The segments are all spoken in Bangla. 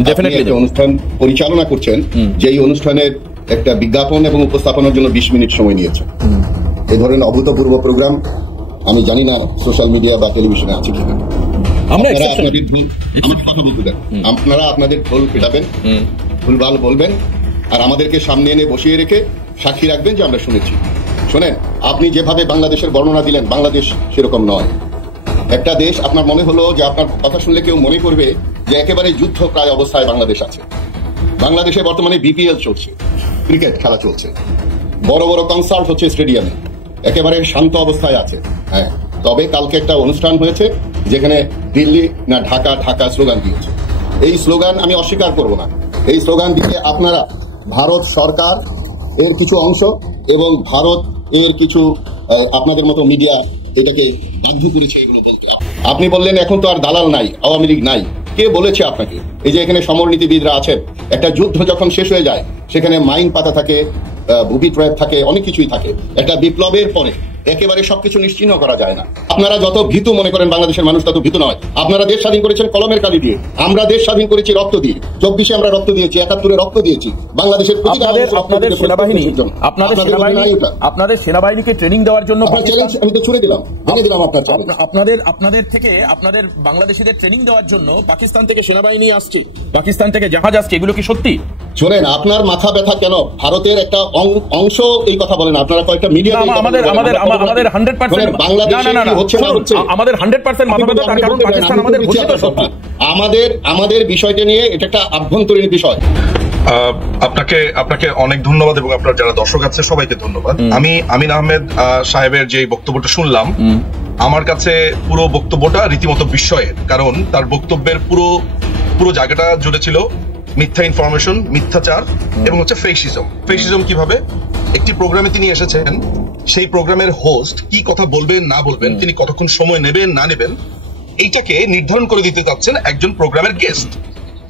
একটা অনুষ্ঠান পরিচালনা করছেন, যে এই অনুষ্ঠানের একটা বিজ্ঞাপন এবং উপস্থাপনের জন্য 20 মিনিট সময় নিয়েছে। এই ধরনের অভূতপূর্ব প্রোগ্রাম আমি জানি না সোশ্যাল মিডিয়া বা টেলিভিশনে আছে কিনা। আপনারা আপনাদের ঢোল পেটাবেন, ভুলভাল বলবেন, আর আমাদেরকে সামনে এনে বসিয়ে রেখে সাক্ষী রাখবেন যে আমরা শুনেছি। শোনেন, আপনি যেভাবে বাংলাদেশের বর্ণনা দিলেন, বাংলাদেশ সেরকম নয়। একটা দেশ, আপনার মনে হলো যে আপনার কথা শুনলে কেউ মনে করবে যে একেবারে যুদ্ধ প্রায় অবস্থায় বাংলাদেশ আছে। বাংলাদেশে বর্তমানে বিপিএল চলছে, ক্রিকেট খেলা চলছে, বড় বড় কনসার্ট হচ্ছে স্টেডিয়ামে, একেবারে শান্ত অবস্থায় আছে। হ্যাঁ, তবে কালকে একটা অনুষ্ঠান হয়েছে যেখানে দিল্লি না ঢাকা ঢাকা স্লোগান দিয়েছে। এই স্লোগান আমি অস্বীকার করব না। এই স্লোগান দিয়ে আপনারা ভারত সরকার এর কিছু অংশ এবং ভারত এর কিছু আপনাদের মতো মিডিয়া এটাকে বাধ্য করেছে এগুলো বলতে। আপনি বললেন এখন তো আর দালাল নাই, আওয়ামী লীগ নাই। কে বলেছে আপনাকে? এই যে এখানে সমরনীতিবিদরা আছেন, একটা যুদ্ধ যখন শেষ হয়ে যায় সেখানে মাইন পাতা থাকে, বুবি ট্র্যাপ থাকে, অনেক কিছুই থাকে। একটা বিপ্লবের পরে একেবারে সবকিছু নিশ্চিহ্ন করা যায় না। আপনারা যত ভীতু মনে করেন বাংলাদেশের মানুষ তত ভীতু নয়। আপনারা দেশ স্বাধীন করেছেন কলমের কালি দিয়ে, আমরা দেশ স্বাধীন করেছি রক্ত দিয়ে। 24-এ আমরা রক্ত দিয়েছি, 71-এ রক্ত দিয়েছি। বাংলাদেশের আপনাদের সেনাবাহিনীকে ট্রেনিং দেওয়ার জন্য আমি তো ছুড়ে দিলাম, ভেঙে দিলাম আপনার আপনাদের থেকে আপনাদের বাংলাদেশিদের ট্রেনিং দেওয়ার জন্য পাকিস্তান থেকে সেনাবাহিনী আসছে, পাকিস্তান থেকে জাহাজ আসছে, এগুলো কি সত্যি? শোনেন, আপনার মাথা ব্যথা কেন? ভারতের একটা অংশ এই কথা বলেন। আপনারা কয়েকটা মিডিয়া আমাদের 100% আমাদের 100% মাথা ব্যথা, তার কারণ পাকিস্তান আমাদের ঘোষিত শত্রু। আমাদের বিষয়টা নিয়ে এটা একটা আভ্যন্তরীণ বিষয়। আপনাকে অনেক ধন্যবাদ এবং আপনার যারা দর্শক আছে সবাইকে ধন্যবাদ। আমি আমিন আহমেদ সাহেবের যে বক্তব্যটা শুনলাম, আমার কাছে পুরো বক্তব্যটা রীতিমতো বিস্ময়ের। কারণ তার বক্তব্যের পুরো জায়গাটা জুড়ে ছিল মিথ্যা ইনফরমেশন, মিথ্যাচার এবং হচ্ছে ফেসিজম। কিভাবে একটি প্রোগ্রামে তিনি এসেছেন, সেই প্রোগ্রামের হোস্ট কি কথা বলবেন না বলবেন, তিনি কতক্ষণ সময় নেবেন না নেবেন, এইটাকে নির্ধারণ করে দিতে চাচ্ছেন একজন প্রোগ্রামের গেস্ট।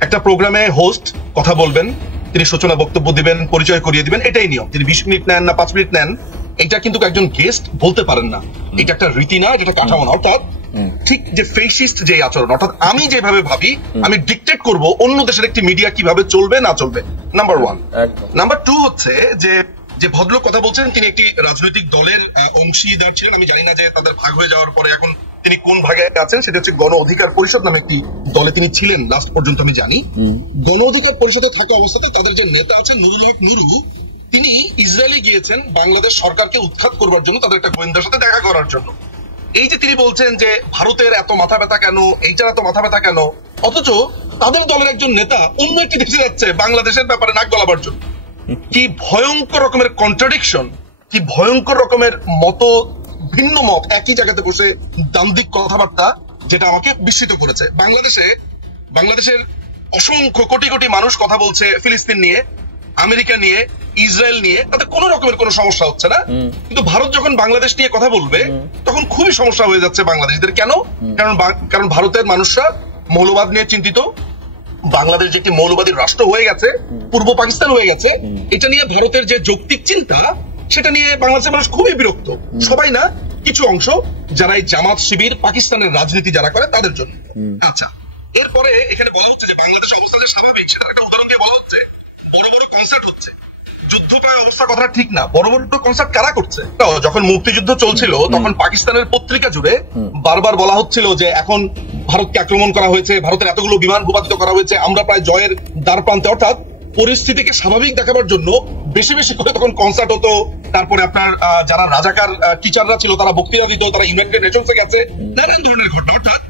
একটা প্রোগ্রামে হোস্ট কথা বলবেন, তিনি সূচনা বক্তব্য দিবেন, পরিচয় করিয়ে দিবেন, এটাই নিয়ম। তিনি 20 মিনিট নেন না 5 মিনিট নেন, এটা কিন্তু একজন গেস্ট বলতে পারেন না। এটা একটা রীতি না, এটা কাঠামো না। অর্থাৎ ঠিক যে ফেসিস্ট যে আচরণ, অর্থাৎ আমি যেভাবে ভাবি আমি ডিকটেট করব অন্য দেশের একটি মিডিয়া কিভাবে চলবে না চলবে, নাম্বার 1। নাম্বার 2 হচ্ছে যে ভদ্রলোক কথা বলছেন, তিনি একটি রাজনৈতিক দলের অংশীদার ছিলেন। আমি জানি না যে তাদের ভাগ হয়ে যাওয়ার পরে এখন তিনি কোন ভাগে আছেন। সেটা হচ্ছে গণ অধিকার পরিষদ নামে একটি দলে তিনি ছিলেন লাস্ট পর্যন্ত আমি জানি। গণ অধিকার পরিষদে থাকা অবস্থাতে তাদের যে নেতা আছেন নুরুল হক নুরু, তিনি ইসরায়েলে গিয়েছেন বাংলাদেশ সরকারকে উৎখাত করবার জন্য, তাদের একটা গোয়েন্দার সাথে দেখা করার জন্য। এই যে তিনি বলছেন যে ভারতের এত মাথা ব্যথা কেন, এইটার এত মাথা ব্যথা কেন, অথচ তাদের দলের একজন নেতা অন্য একটি দেশে যাচ্ছে বাংলাদেশের ব্যাপারে নাক গলাবার জন্য। কি ভয়ঙ্কর রকমের কন্ট্রাডিকশন, কি ভয়ঙ্কর রকমের ভিন্ন মত একই জায়গাতে বসে দান্দিক কথাবার্তা, যেটা আমাকে বিস্মিত করেছে। বাংলাদেশের অসংখ্য কোটি কোটি মানুষ কথা বলছে ফিলিস্তিন নিয়ে, আমেরিকা নিয়ে, ইসরায়েল নিয়ে, তাতে কোন রকমের কোনো সমস্যা হচ্ছে না। কিন্তু ভারত যখন বাংলাদেশ নিয়ে কথা বলবে তখন খুবই সমস্যা হয়ে যাচ্ছে বাংলাদেশিদের। কেন? কারণ ভারতের মানুষরা মৌলবাদ নিয়ে চিন্তিত। বাংলাদেশ যে একটি মৌলবাদী রাষ্ট্র হয়ে গেছে, পূর্ব পাকিস্তান হয়ে গেছে, এটা নিয়ে ভারতের যে যৌক্তিক চিন্তা, সেটা নিয়ে বাংলাদেশের মানুষ খুবই বিরক্ত। সবাই না, কিছু অংশ যারা এই জামাত শিবির পাকিস্তানের রাজনীতি যারা করে তাদের জন্য। আচ্ছা, এরপরে এখানে বলা হচ্ছে যে বাংলাদেশের অবস্থা স্বাভাবিক, সেটা একটা উদাহরণ দিয়ে বলা হচ্ছে। বড় বড় কনসার্ট হচ্ছে, যুদ্ধপ্রায় অবস্থা কথা ঠিক না। বড় বড় কনসার্ট কারা করছে? যখন মুক্তিযুদ্ধ চলছিল তখন পাকিস্তানের পত্রিকা জুড়ে বারবার বলা হচ্ছিল যে এখন ভারতকে আক্রমণ করা হয়েছে, ভারতের এতগুলো বিমান ভূপাতিত করা হয়েছে, আমরা প্রায় জয়ের দ্বার প্রান্তে। অর্থাৎ পরিস্থিতিকে স্বাভাবিক দেখাবার জন্য বেশি বেশি করে তখন কনসার্ট হতো। তারপরে আপনার যারা রাজাকার টিচাররা ছিল তারা বক্তৃতা দিত, তারা ইউনাইটেড নেশনসে গেছে, নানান ধরনের ঘটনা। অর্থাৎ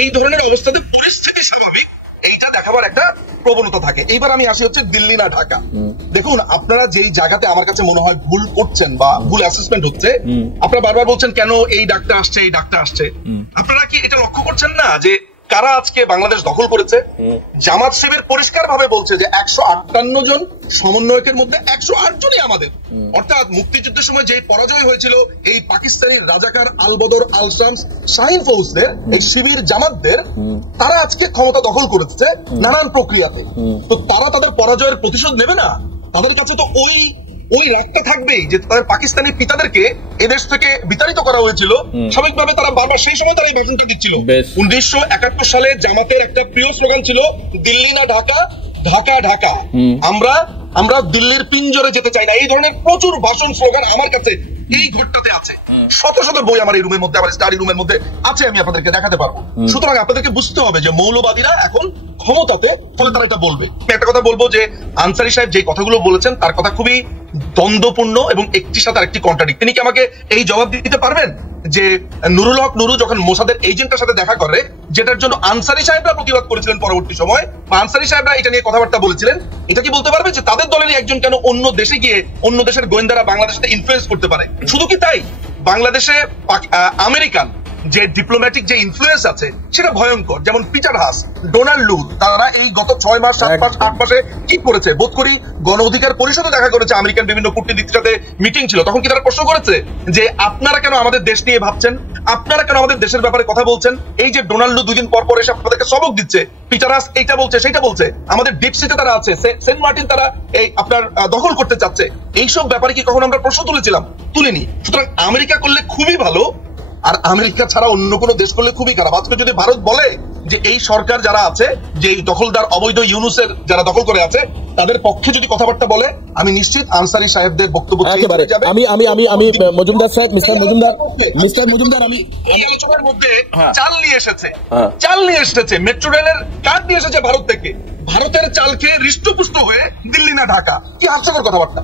এই ধরনের অবস্থাতে পরিস্থিতি স্বাভাবিক, এইটা দেখাবার একটা প্রবণতা থাকে। এইবার আমি আসি হচ্ছে দিল্লি না ঢাকা। দেখুন, আপনারা যেই জায়গাতে আমার কাছে মনে হয় ভুল করছেন বা ভুল অ্যাসেসমেন্ট হচ্ছে, আপনারা বারবার বলছেন কেন এই ডাকটা আসছে, এই ডাকটা আসছে। আপনারা কি এটা লক্ষ্য করছেন না যে কারা আজকে বাংলাদেশ দখল করেছে? জামাত শিবির পরিষ্কার ভাবে বলছে যে 158 জন সমন্বয়কের মধ্যে 108 জনই আমাদের। অর্থাৎ মুক্তিযুদ্ধের সময় যে পরাজয় হয়েছিল এই পাকিস্তানি রাজাকার আল বদর, আল শামস, শাহিন ফৌজদের, এই শিবির জামাতদের, তারা আজকে ক্ষমতা দখল করেছে নানান প্রক্রিয়াতে। তো তারা তাদের পরাজয়ের প্রতিশোধ নেবে না? তাদের কাছে তো ওই রাগটা থাকবেই যে তাদের পাকিস্তানি পিতাদেরকে এদেশ থেকে বিতাড়িত করা হয়েছিল। স্বাভাবিকভাবে তারা বারবার সেই সময় তারা এই ভাষণটা দিচ্ছিল। 1971 সালে জামাতের একটা প্রিয় স্লোগান ছিল দিল্লি না ঢাকা, ঢাকা ঢাকা। আমরা দিল্লির পিঞ্জরে যেতে চাই না। এই ধরনের প্রচুর ভাষণ স্লোগান আমার কাছে এই ঘরটাতে আছে। শত শত বই আমার এই রুমের মধ্যে, আমার স্টাডি রুমের মধ্যে আছে, আমি আপনাদেরকে দেখাতে পারবো। সুতরাং আপনাদেরকে বুঝতে হবে যে মৌলবাদীরা এখন ক্ষমতাতে, ফলে তারা এটা বলবে। একটা কথা বলবো যে আনসারী সাহেব যে কথাগুলো বলেছেন তার কথা খুবই দ্বন্দ্বপূর্ণ এবং একটির সাথে আরেকটি কন্ট্রাডিক্ট। তিনি কি আমাকে এই জবাব দিতে পারবেন যে নুরুল হক নুরু যখন মোসাদের এজেন্টের সাথে দেখা করে, যেটার জন্য আনসারী সাহেবরা প্রতিবাদ করেছিলেন পরবর্তী সময়, বা আনসারী সাহেবরা এটা নিয়ে কথাবার্তা বলেছিলেন, এটা কি বলতে পারবে যে তাদের দলেরই একজন কেন অন্য দেশে গিয়ে অন্য দেশের গোয়েন্দারা বাংলাদেশে ইনফ্লুয়েন্স করতে পারে? শুধু কি তাই, বাংলাদেশে আমেরিকান যে ডিপ্লোম্যাটিক যে ইনফ্লুয়েন্স আছে সেটা ভয়ঙ্কর। যেমন পিটার হাস, ডোনাল্ড লু, তারা এই গত 6 মাস 7 মাস 8 মাসে কি করেছে? বোধ করি গণ অধিকার পরিষদে দেখা করেছে, আমেরিকান বিভিন্ন কূটনীতিকদের সাথে মিটিং ছিল, তখন কি তারা প্রশ্ন করেছে যে আপনারা কেন আমাদের দেশ নিয়ে ভাবছেন, আপনারা কেন আমাদের দেশের ব্যাপারে কথা বলছেন? এই যে ডোনাল্ড লু 2 দিন পর পর এসে আপনাদেরকে সবক দিচ্ছে, পিটার হাস এইটা বলছে সেইটা বলছে, আমাদের ডিপসিতে তারা আছে, সেন্ট মার্টিন তারা এই আপনার দখল করতে চাচ্ছে, এইসব ব্যাপারে কি কখনো আমরা প্রশ্ন তুলেছিলাম? তুলিনি। সুতরাং আমেরিকা করলে খুবই ভালো, আর আমেরিকা ছাড়া অন্য কোনো দেশ করলে খুবই খারাপ। আজকে যদি ভারত বলে যে এই সরকার যারা আছে, যে দখলদার অবৈধ ইউনুসের যারা দখল করে আছে, তাদের পক্ষে যদি কথাবার্তা বলে, আমি নিশ্চিত আনসারী সাহেবদের বক্তব্য একেবারে আমি মজুমদার সাহেব, মিস্টার মজুমদার আমি এই আলোচনার মধ্যে চাল নিয়ে এসেছে মেট্রো রেলের কার্ড নিয়ে এসেছে ভারত থেকে। ভারতের চাল খেয়ে হৃষ্টপুষ্ট হয়ে দিল্লি না ঢাকা, কি হাস্যকর কথাবার্তা।